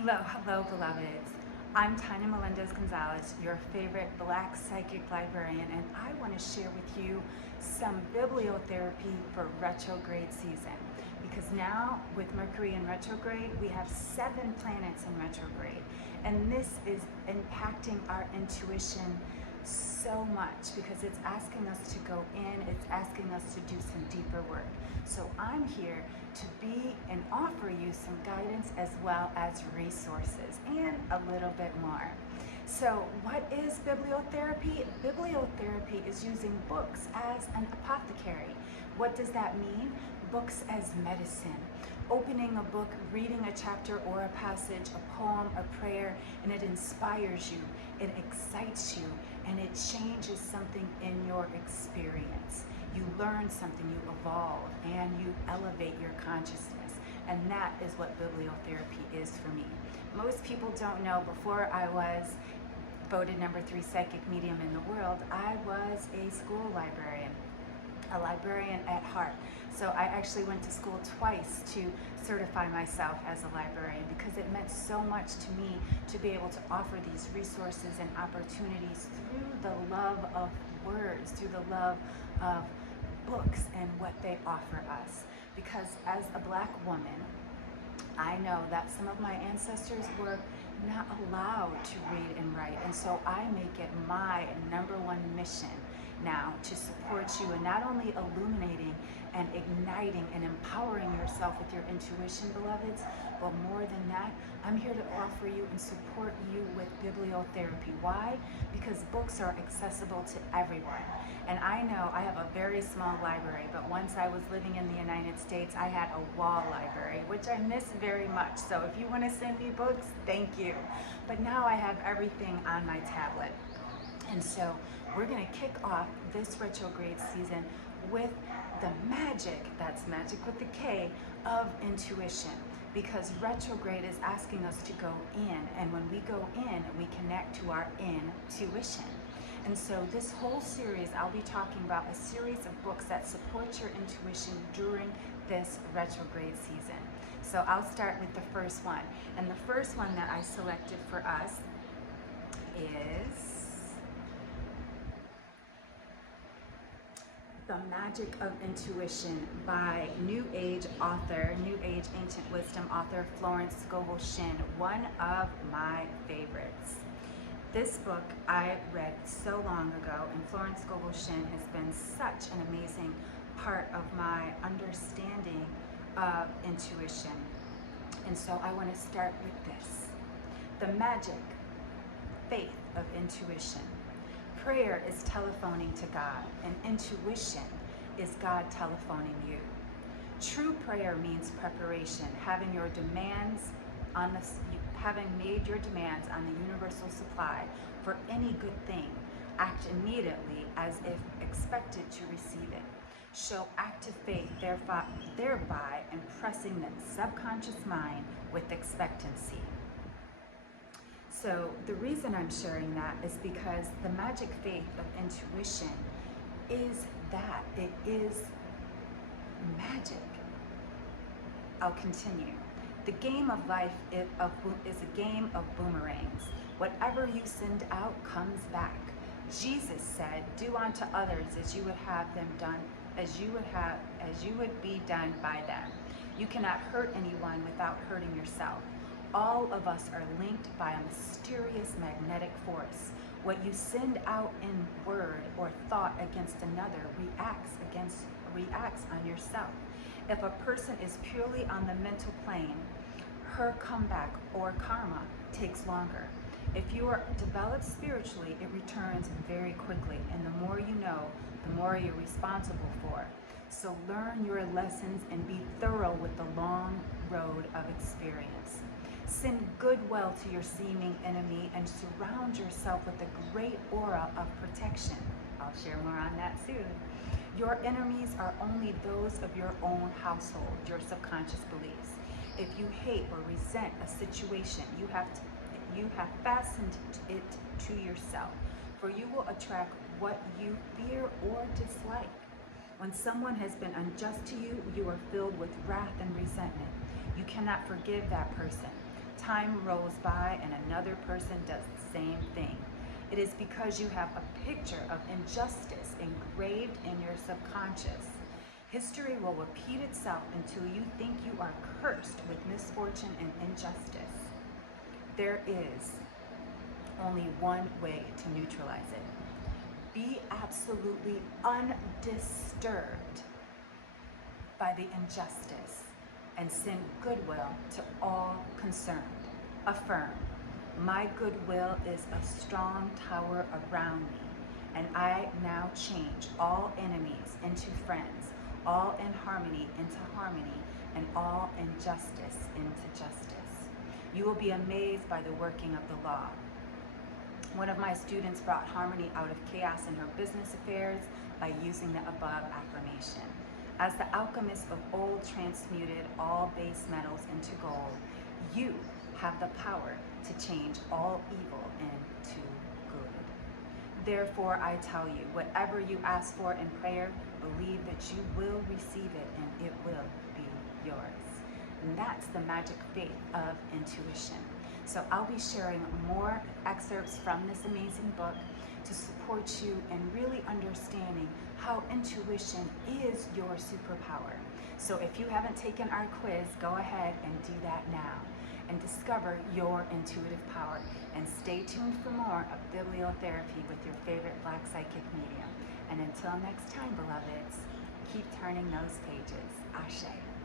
Hello, hello, beloveds. I'm Tanya Melendez-Gonzalez, your favorite Black psychic librarian, and I want to share with you some bibliotherapy for retrograde season. Because now, with Mercury in retrograde, we have 7 planets in retrograde, and this is impacting our intuition so much because it's asking us to go in, it's asking us to do some deeper work. So I'm here to be and offer you some guidance as well as resources and a little bit more. So what is bibliotherapy? Bibliotherapy is using books as an apothecary. What does that mean? Books as medicine. Opening a book, reading a chapter or a passage, a poem, a prayer, and it inspires you, it excites you, and it changes something in your experience. You learn something, you evolve, and you elevate your consciousness. And that is what bibliotherapy is for me. Most people don't know, before I was voted number 3 psychic medium in the world, I was a school librarian. A librarian at heart. So I actually went to school twice to certify myself as a librarian because it meant so much to me to be able to offer these resources and opportunities through the love of words, through the love of books and what they offer us. Because as a Black woman, I know that some of my ancestors were not allowed to read and write, and so I make it my #1 mission now to support you in not only illuminating and igniting and empowering yourself with your intuition, beloveds, but more than that, I'm here to offer you and support you with bibliotherapy. Why? Because books are accessible to everyone. And I know I have a very small library, but once I was living in the United States, I had a wall library, which I miss very much. So if you want to send me books, thank you. But now I have everything on my tablet. And so we're going to kick off this retrograde season with the magic, that's magic with the K, of intuition. Because retrograde is asking us to go in, and when we go in, we connect to our intuition. And so this whole series, I'll be talking about a series of books that support your intuition during this retrograde season. So I'll start with the first one. And the first one that I selected for us is The Magic of Intuition by New Age author, New Age Ancient Wisdom author Florence Scovel Shinn, one of my favorites. This book I read so long ago, and Florence Scovel Shinn has been such an amazing part of my understanding of intuition. And so I want to start with this. The magic, faith of intuition. Prayer is telephoning to God, and intuition is God telephoning you. True prayer means preparation, having made your demands on the universal supply for any good thing. Act immediately as if expected to receive it. Show active faith, thereby impressing the subconscious mind with expectancy. So the reason I'm sharing that is because the magic faith of intuition is that it is magic. I'll continue. The game of life is a game of boomerangs. Whatever you send out comes back. Jesus said, "Do unto others as you would have them done, as you would be done by them." You cannot hurt anyone without hurting yourself. All of us are linked by a mysterious magnetic force. What you send out in word or thought against another reacts on yourself. If a person is purely on the mental plane, her comeback or karma takes longer. If you are developed spiritually, it returns very quickly, and the more you know, the more you're responsible for. So learn your lessons and be thorough with the long road of experience. Send goodwill to your seeming enemy and surround yourself with a great aura of protection. I'll share more on that soon. Your enemies are only those of your own household, your subconscious beliefs. If you hate or resent a situation, you have fastened it to yourself, for you will attract what you fear or dislike. When someone has been unjust to you, you are filled with wrath and resentment. You cannot forgive that person. Time rolls by and another person does the same thing. It is because you have a picture of injustice engraved in your subconscious. History will repeat itself until you think you are cursed with misfortune and injustice. There is only one way to neutralize it. Be absolutely undisturbed by the injustice and send goodwill to all concerned. Affirm, my goodwill is a strong tower around me, and I now change all enemies into friends, all inharmony into harmony, and all injustice into justice. You will be amazed by the working of the law. One of my students brought harmony out of chaos in her business affairs by using the above affirmation. As the alchemists of old transmuted all base metals into gold, you have the power to change all evil into good. Therefore, I tell you, whatever you ask for in prayer, believe that you will receive it and it will be yours. And that's the magic faith of intuition. So I'll be sharing more excerpts from this amazing book to support you in really understanding how intuition is your superpower. So if you haven't taken our quiz, go ahead and do that now and discover your intuitive power. And stay tuned for more of Bibliotherapy with your favorite Black Psychic medium. And until next time, beloveds, keep turning those pages. Ashe.